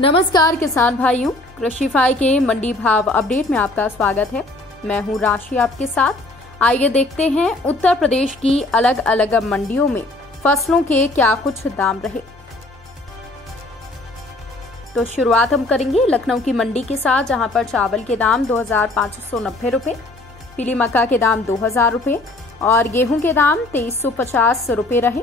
नमस्कार किसान भाइयों, कृषिफाई के मंडी भाव अपडेट में आपका स्वागत है। मैं हूं राशि आपके साथ। आइए देखते हैं उत्तर प्रदेश की अलग अलग मंडियों में फसलों के क्या कुछ दाम रहे। तो शुरुआत हम करेंगे लखनऊ की मंडी के साथ, जहां पर चावल के दाम 2590 रुपए, पीली मक्का के दाम 2000 रुपए और गेहूं के दाम 2350 रुपए रहे।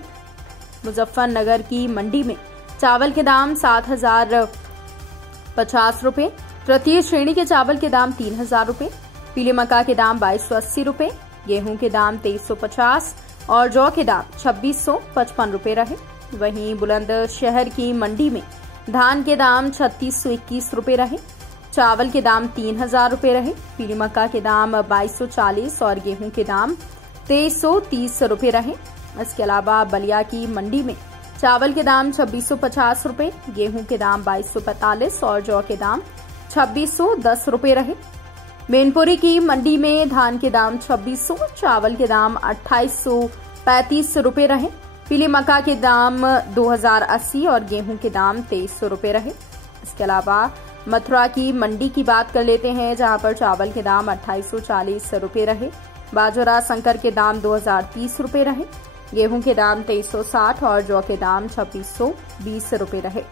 मुजफ्फरनगर की मंडी में चावल के दाम 7050 रुपए, तृतीय श्रेणी के चावल के दाम 3000 रुपए, पीले मक्का के दाम 2280 रुपए, गेहूं के दाम 2350 और जौ के दाम 2655 रुपए रहे। वहीं बुलंदशहर की मंडी में धान के दाम 3621 रुपए रहे, चावल के दाम 3000 रुपए रहे, पीली मक्का के दाम 2240 और गेहूं के दाम 2330 रुपए रहे। इसके अलावा बलिया की मंडी में चावल के दाम 2650 रुपए, गेहूं के दाम 2245 और जौ के दाम 2610 रुपए रहे। मैनपुरी की मंडी में धान के दाम 2600, चावल के दाम 2835 रुपए रहे, पीली मक्का के दाम 2080 और गेहूं के दाम 2300 रुपए रहे। इसके अलावा मथुरा की मंडी की बात कर लेते हैं, जहां पर चावल के दाम 2840 रुपए रहे, बाजरा संकर के दाम 2030 रुपए रहे, गेहूं के दाम 2360 और जौ के दाम 2620 रुपए रहे।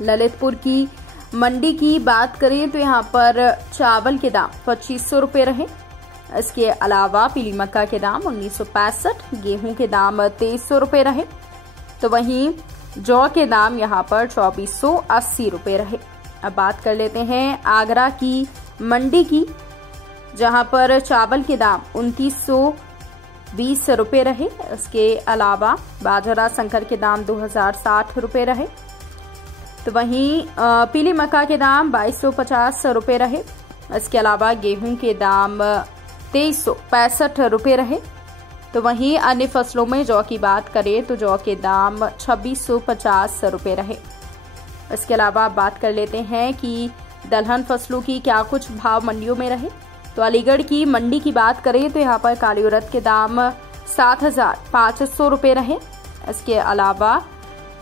ललितपुर की मंडी की बात करें तो यहां पर चावल के दाम 2500 रुपए रहे। इसके अलावा पीली मक्का के दाम 1965, गेहूं के दाम 2300 रुपए रहे। तो वहीं जौ के दाम यहां पर 2480 रुपए रहे। अब बात कर लेते हैं आगरा की मंडी की, जहां पर चावल के दाम 2920 रुपए रहे। इसके अलावा बाजरा संकर के दाम 2060 रुपए रहे। तो वहीं पीली मक्का के दाम 2250 रुपए रहे। इसके अलावा गेहूं के दाम 2365 रुपए रहे। तो वहीं अन्य फसलों में जौ की बात करें तो जौ के दाम 2650 रुपए रहे। इसके अलावा बात कर लेते हैं कि दलहन फसलों की क्या कुछ भाव मंडियों में रहे। तो अलीगढ़ की मंडी की बात करें तो यहाँ पर काली उड़द के दाम 7500 रुपए रहे। इसके अलावा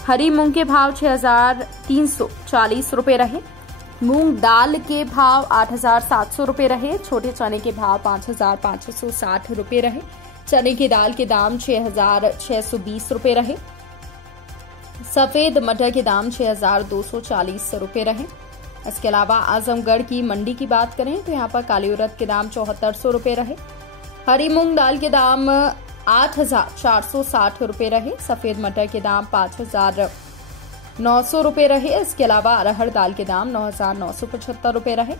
हरी मूंग के भाव 6340 रुपए रहे, मूंग दाल के भाव 8700 रुपए रहे, छोटे चने के भाव 5560 रुपए रहे, चने की दाल के दाम 6620 रुपए रहे, सफेद मटर के दाम 6240 रुपए रहे। इसके अलावा आजमगढ़ की मंडी की बात करें तो यहाँ पर काली उड़द के दाम 7400 रुपए रहे, हरी मूंग दाल के दाम 8460 रुपए रहे, सफेद मटर के दाम 5900 रुपए रहे। इसके अलावा अरहर दाल के दाम 9975 रुपए रहे।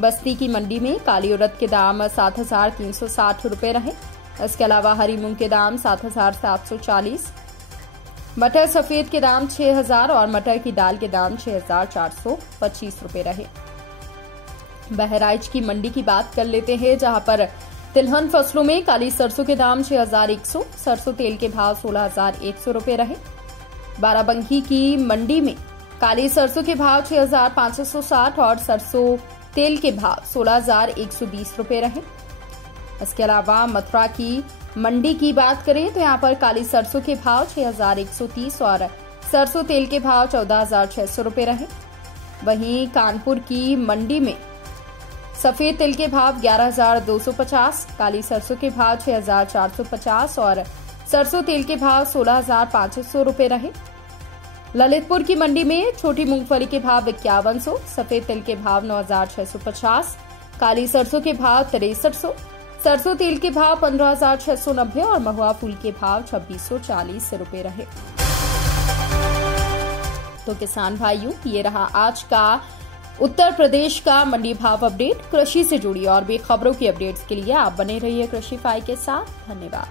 बस्ती की मंडी में काली उड़द के दाम 7360 रुपए रहे। इसके अलावा हरी मूंग के दाम 7740, मटर सफेद के दाम 6000 और मटर की दाल के दाम 6425 रुपए रहे। बहराइच की मंडी की बात कर लेते हैं, जहां पर तिलहन फसलों में काली सरसों के दाम 6100, सरसों तेल के भाव 16100 रुपए रहे। बाराबंकी की मंडी में काली सरसों के भाव 6560 और सरसों तेल के भाव 16120 रुपए रहे। इसके अलावा मथुरा की मंडी की बात करें तो यहाँ पर काली सरसों के भाव 6130 और सरसों तेल के भाव 14600 रुपए रहे। वहीं कानपुर की मंडी में सफेद तिल के भाव 11250, काली सरसों के भाव 6450 और सरसों तेल के भाव 16500 रुपए रहे। ललितपुर की मंडी में छोटी मूंगफली के भाव 5100, सफेद तिल के भाव 9650, काली सरसों के भाव 6300, सरसों तेल के भाव 15690 और महुआ फूल के भाव 2640 रुपए रहे। तो किसान भाइयों, ये रहा आज का उत्तर प्रदेश का मंडी भाव अपडेट। कृषि से जुड़ी और भी खबरों की अपडेट्स के लिए आप बने रहिए कृषिफाई के साथ। धन्यवाद।